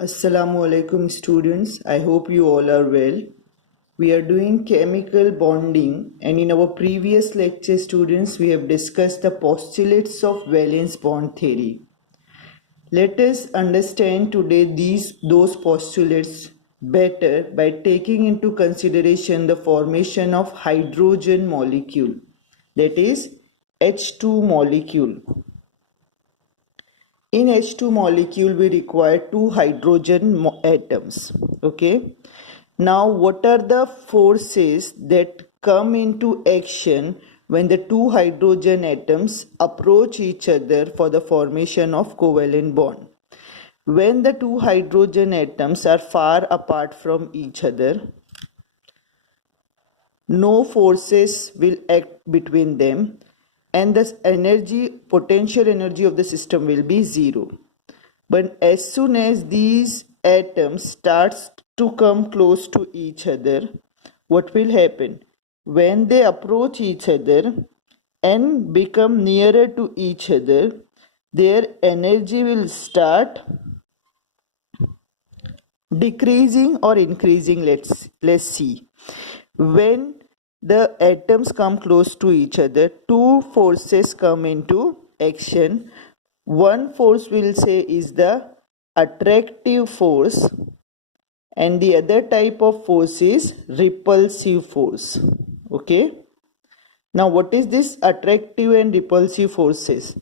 Assalamu alaikum students. I hope you all are well. We are doing chemical bonding, and in our previous lecture students we have discussed the postulates of valence bond theory. Let us understand today those postulates better by taking into consideration the formation of hydrogen molecule, that is H2 molecule. In H2 molecule we require two hydrogen atoms. Okay. Now what are the forces that come into action when the two hydrogen atoms approach each other for the formation of covalent bond? When the two hydrogen atoms are far apart from each other, no forces will act between them, and the potential energy of the system will be zero. But as soon as these atoms starts to come close to each other, what will happen? When they approach each other and become nearer to each other, their energy will start decreasing or increasing. Let's see. When the atoms come close to each other, two forces come into action. One force will say is the attractive force, and the other type of force is repulsive force. Okay. Now what is this attractive and repulsive forces?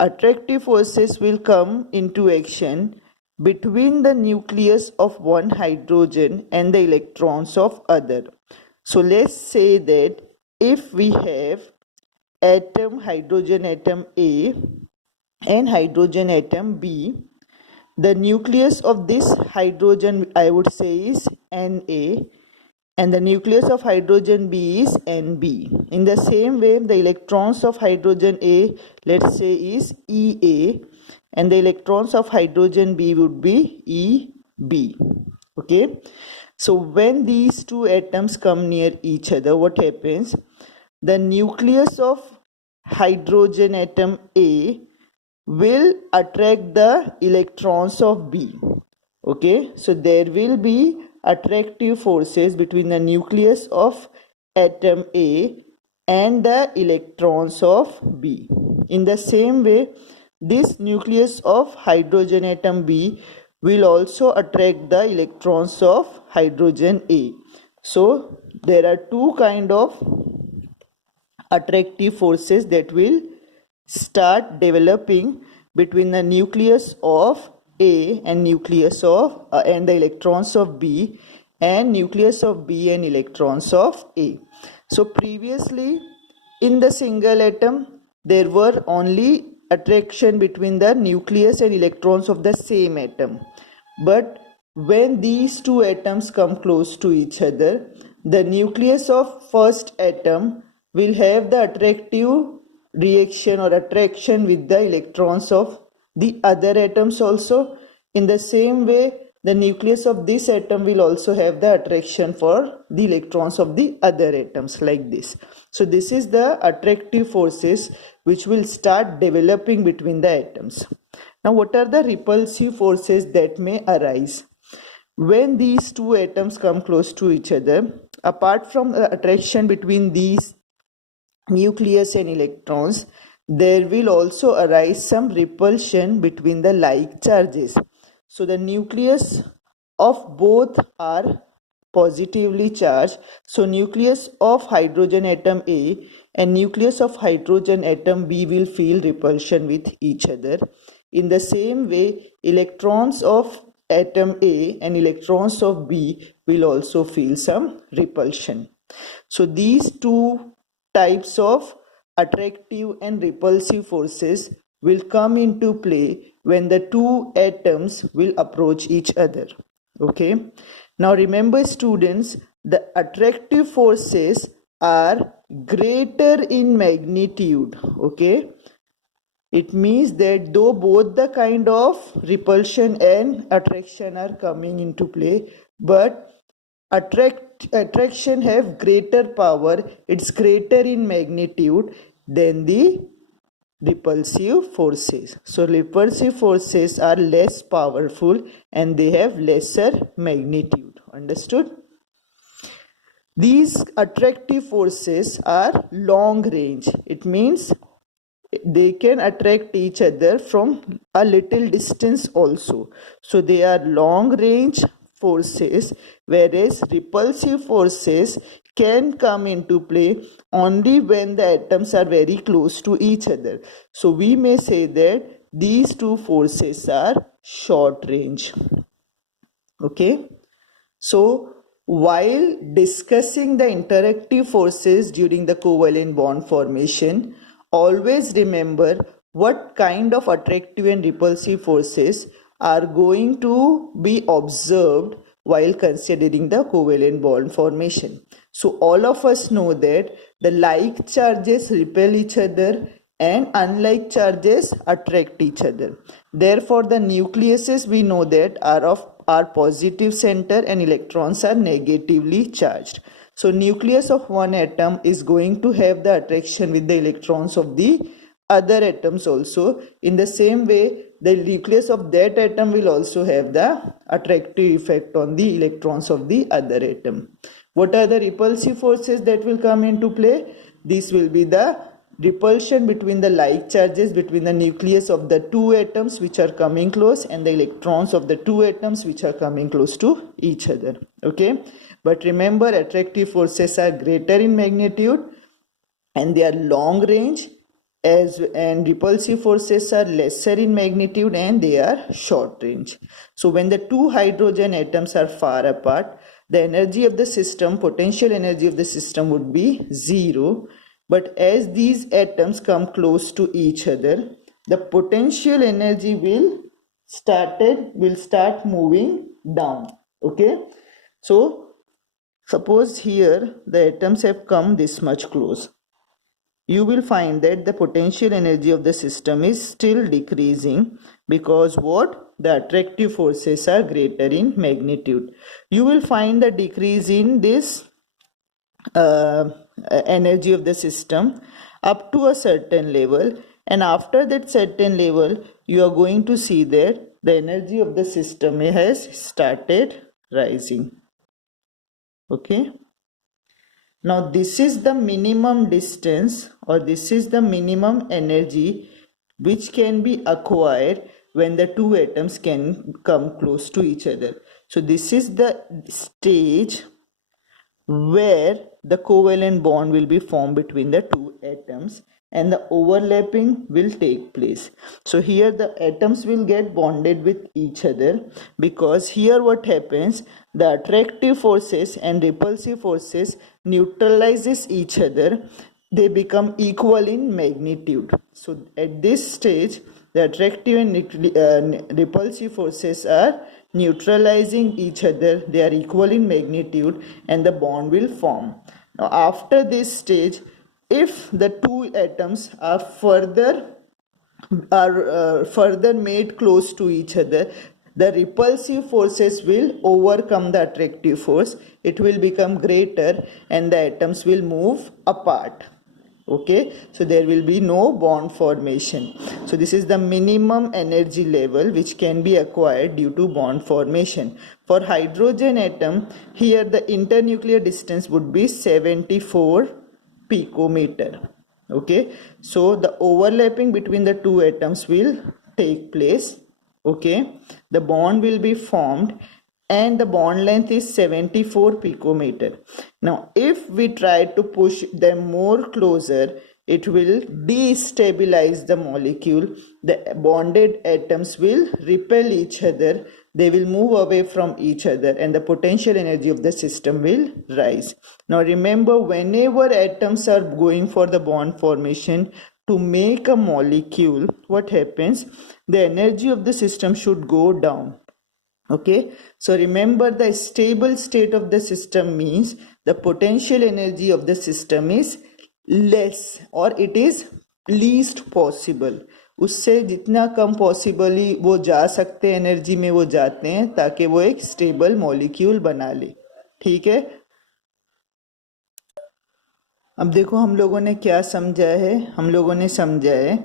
Attractive forces will come into action between the nucleus of one hydrogen and the electrons of other. So let's say that if we have hydrogen atom A and hydrogen atom B, the nucleus of this hydrogen I would say is Na, and the nucleus of hydrogen B is Nb. In the same way, the electrons of hydrogen A, let's say, is Ea, and the electrons of hydrogen B would be Eb. Okay. So when these two atoms come near each other, what happens? The nucleus of hydrogen atom A will attract the electrons of B. Okay, so there will be attractive forces between the nucleus of atom A and the electrons of B. In the same way, this nucleus of hydrogen atom B will also attract the electrons of hydrogen A. So there are two kind of attractive forces that will start developing between the nucleus of A and nucleus of and the electrons of B, and nucleus of B and electrons of A. So previously in the single atom there were only attraction between the nucleus and electrons of the same atom, but when these two atoms come close to each other, the nucleus of first atom will have the attractive reaction or attraction with the electrons of the other atoms also. In the same way, the nucleus of this atom will also have the attraction for the electrons of the other atoms, like this. So this is the attractive forces which will start developing between the atoms. Now what are the repulsive forces that may arise? When these two atoms come close to each other, apart from the attraction between these nucleus and electrons, there will also arise some repulsion between the like charges. So the nucleus of both are positively charged. So nucleus of hydrogen atom A and nucleus of hydrogen atom B will feel repulsion with each other. In the same way, electrons of atom A and electrons of B will also feel some repulsion. So these two types of attractive and repulsive forces will come into play when the two atoms will approach each other. Okay. Now remember students, the attractive forces are greater in magnitude. Okay. It means that though both the kind of repulsion and attraction are coming into play, but attraction have greater power, it's greater in magnitude than the repulsive forces. So repulsive forces are less powerful and they have lesser magnitude. Understood? These attractive forces are long range. It means they can attract each other from a little distance also. So they are long range forces, whereas repulsive forces can come into play only when the atoms are very close to each other. So we may say that these two forces are short range. Okay. So while discussing the interactive forces during the covalent bond formation, always remember what kind of attractive and repulsive forces are going to be observed while considering the covalent bond formation. So all of us know that the like charges repel each other and unlike charges attract each other. Therefore, the nucleuses we know that are positive center and electrons are negatively charged. So nucleus of one atom is going to have the attraction with the electrons of the other atoms also. In the same way, the nucleus of that atom will also have the attractive effect on the electrons of the other atom. What are the repulsive forces that will come into play? This will be the repulsion between the like charges between the nucleus of the two atoms which are coming close and the electrons of the two atoms which are coming close to each other. Okay, but remember, attractive forces are greater in magnitude and they are long range, and repulsive forces are lesser in magnitude and they are short range. So when the two hydrogen atoms are far apart, the energy of the system, potential energy of the system would be zero. But as these atoms come close to each other, the potential energy will start moving down. Okay, so suppose here the atoms have come this much close. You will find that the potential energy of the system is still decreasing because what? The attractive forces are greater in magnitude. You will find the decrease in this energy of the system up to a certain level, and after that certain level you are going to see that the energy of the system has started rising. Okay, now this is the minimum distance, or this is the minimum energy which can be acquired when the two atoms can come close to each other. So this is the stage where the covalent bond will be formed between the two atoms and the overlapping will take place. So here the atoms will get bonded with each other, because here what happens, the attractive forces and repulsive forces neutralizes each other, they become equal in magnitude. So at this stage the attractive and repulsive forces are neutralizing each other, they are equal in magnitude and the bond will form. Now after this stage, if the two atoms are further made close to each other, the repulsive forces will overcome the attractive force, it will become greater and the atoms will move apart. Okay, so there will be no bond formation. So this is the minimum energy level which can be acquired due to bond formation. For hydrogen atom, here the internuclear distance would be 74 picometer. Okay, so the overlapping between the two atoms will take place. Okay, the bond will be formed and the bond length is 74 picometer. Now if we try to push them more closer, it will destabilize the molecule. The bonded atoms will repel each other, they will move away from each other and the potential energy of the system will rise. Now remember, whenever atoms are going for the bond formation to make a molecule, what happens, the energy of the system should go down. Okay, so remember, the stable state of the system means the potential energy of the system is less or it is least possible. उससे जितना कम possibly वो जा सकते हैं energy में वो जाते हैं ताकि वो एक स्टेबल मॉलिक्यूल बना ले. ठीक है. अब देखो हम लोगों ने क्या समझा है, हम लोगों ने समझा है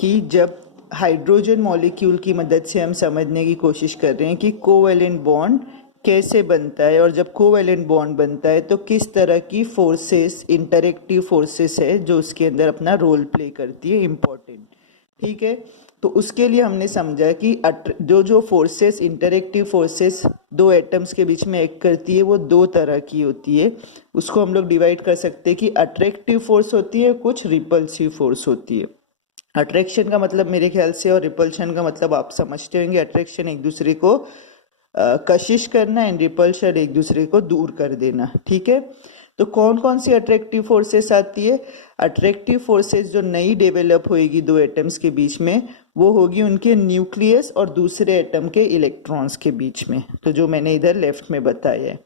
कि जब हाइड्रोजन मॉलिक्यूल की मदद से हम समझने की कोशिश कर रहे हैं कि कोवैलेंट बॉन्ड कैसे बनता है, और जब कोवैलेंट बॉन्ड बनता है तो किस तरह की फोर्सेस, इंटरेक्टिव फोर्सेस है जो उसके अंदर अपना रोल प्ले करती है, इम्पोर्टेंट। ठीक है, तो उसके लिए हमने समझा कि जो जो फोर्सेस, इंटरेक्टिव फोर्सेस दो एटम्स के बीच में एक्ट करती है वो दो तरह की होती है। उसको हम लोग डिवाइड कर सकते हैं कि अट्रैक्टिव फोर्स होती है, कुछ रिपल्सिव फोर्स होती है। अट्रैक्शन का मतलब मेरे ख्याल से और रिपल्शन का मतलब आप समझते होंगे। अट्रैक्शन एक दूसरे को कशिश करना एंड रिपल्शन एक दूसरे को दूर कर देना। ठीक है, तो कौन कौन सी अट्रैक्टिव फोर्सेस आती है? अट्रैक्टिव फोर्सेस जो नई डेवलप होएगी दो एटम्स के बीच में, वो होगी उनके न्यूक्लियस और दूसरे एटम के इलेक्ट्रॉन्स के बीच में, तो जो मैंने इधर लेफ्ट में बताया है।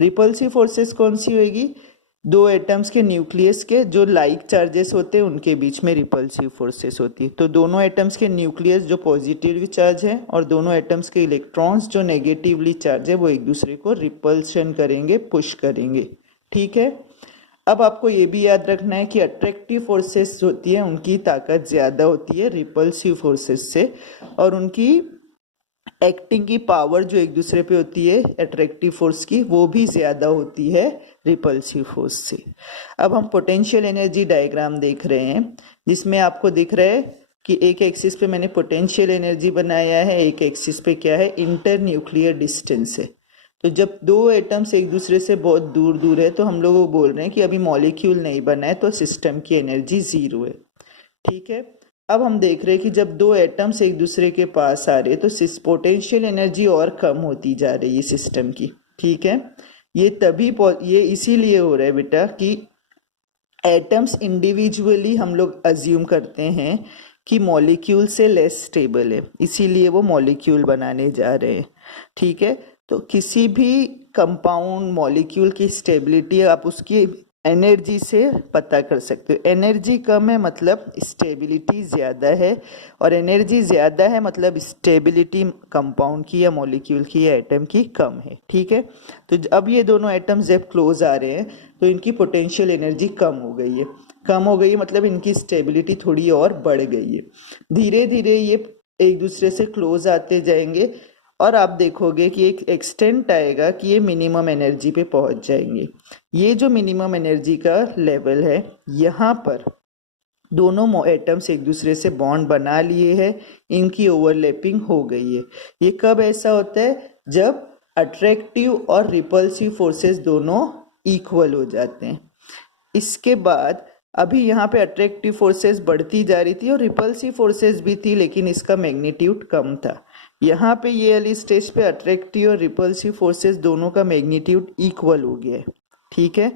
रिपल्सिव फोर्सेस कौन सी होएगी? दो एटम्स के न्यूक्लियस के जो लाइक चार्जेस होते हैं उनके बीच में रिपल्सिव फोर्सेस होती है। तो दोनों एटम्स के न्यूक्लियस जो पॉजिटिवली चार्ज है और दोनों एटम्स के इलेक्ट्रॉन्स जो नेगेटिवली चार्ज है वो एक दूसरे को रिपल्शन करेंगे, पुश करेंगे। ठीक है, अब आपको ये भी याद रखना है कि अट्रैक्टिव फोर्सेस होती है उनकी ताकत ज़्यादा होती है रिपल्सिव फोर्सेस से, और उनकी एक्टिंग की पावर जो एक दूसरे पे होती है अट्रैक्टिव फोर्स की, वो भी ज़्यादा होती है रिपल्सिव फोर्स से। अब हम पोटेंशियल एनर्जी डायग्राम देख रहे हैं जिसमें आपको दिख रहा है कि एक एक्सिस पे मैंने पोटेंशियल एनर्जी बनाया है, एक एक्सिस पे क्या है, इंटर न्यूक्लियर डिस्टेंस है। तो जब दो एटम्स एक दूसरे से बहुत दूर दूर है तो हम लोग वो बोल रहे हैं कि अभी मॉलिक्यूल नहीं बना है तो सिस्टम की एनर्जी जीरो है। ठीक है, अब हम देख रहे हैं कि जब दो एटम्स एक दूसरे के पास आ रहे हैं तो पोटेंशियल एनर्जी और कम होती जा रही है सिस्टम की। ठीक है, ये इसीलिए हो रहा है बेटा कि एटम्स इंडिविजुअली हम लोग अज्यूम करते हैं कि मॉलिक्यूल से लेस स्टेबल है, इसीलिए वो मॉलिक्यूल बनाने जा रहे हैं। ठीक है, तो किसी भी कंपाउंड मॉलिक्यूल की स्टेबिलिटी आप उसकी एनर्जी से पता कर सकते हो। एनर्जी कम है मतलब स्टेबिलिटी ज़्यादा है, और एनर्जी ज़्यादा है मतलब स्टेबिलिटी कंपाउंड की या मॉलिक्यूल की या एटम की कम है। ठीक है, तो अब ये दोनों एटम्स जब क्लोज आ रहे हैं तो इनकी पोटेंशियल एनर्जी कम हो गई है। कम हो गई मतलब इनकी स्टेबिलिटी थोड़ी और बढ़ गई है। धीरे धीरे ये एक दूसरे से क्लोज आते जाएंगे और आप देखोगे कि एक एक्सटेंट आएगा कि ये मिनिमम एनर्जी पे पहुंच जाएंगे। ये जो मिनिमम एनर्जी का लेवल है, यहाँ पर दोनों एटम्स एक दूसरे से बॉन्ड बना लिए हैं, इनकी ओवरलैपिंग हो गई है। ये कब ऐसा होता है? जब अट्रैक्टिव और रिपल्सिव फोर्सेस दोनों इक्वल हो जाते हैं। इसके बाद अभी यहाँ पे अट्रैक्टिव फोर्सेस बढ़ती जा रही थी और रिपल्सिव फोर्सेस भी थी, लेकिन इसका मैग्नीट्यूड कम था। यहाँ पे ये वाली स्टेज पे अट्रैक्टिव और रिपल्सिव फोर्सेस दोनों का मैग्नीट्यूड इक्वल हो गया है। ठीक है,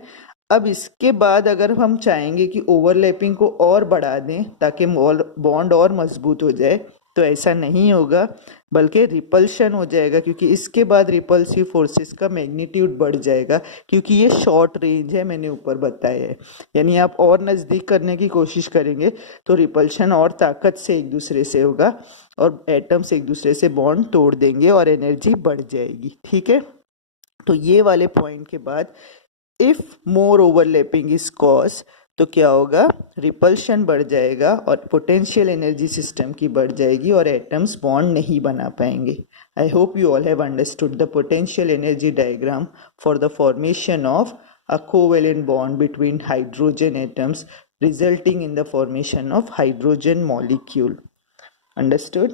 अब इसके बाद अगर हम चाहेंगे कि ओवरलैपिंग को और बढ़ा दें ताकि बॉन्ड और मजबूत हो जाए, तो ऐसा नहीं होगा बल्कि रिपल्शन हो जाएगा, क्योंकि इसके बाद रिपल्सिव फोर्सेस का मैग्नीट्यूड बढ़ जाएगा, क्योंकि ये शॉर्ट रेंज है, मैंने ऊपर बताया है। यानी आप और नज़दीक करने की कोशिश करेंगे तो रिपल्शन और ताकत से एक दूसरे से होगा और एटम्स एक दूसरे से बॉन्ड तोड़ देंगे और एनर्जी बढ़ जाएगी। ठीक है, तो ये वाले पॉइंट के बाद if more overlapping is cause, तो क्या होगा, रिपल्शन बढ़ जाएगा और पोटेंशियल एनर्जी सिस्टम की बढ़ जाएगी और एटम्स बॉन्ड नहीं बना पाएंगे। I hope you all have understood the potential energy diagram for the formation of a covalent bond between hydrogen atoms resulting in the formation of hydrogen molecule. Understood?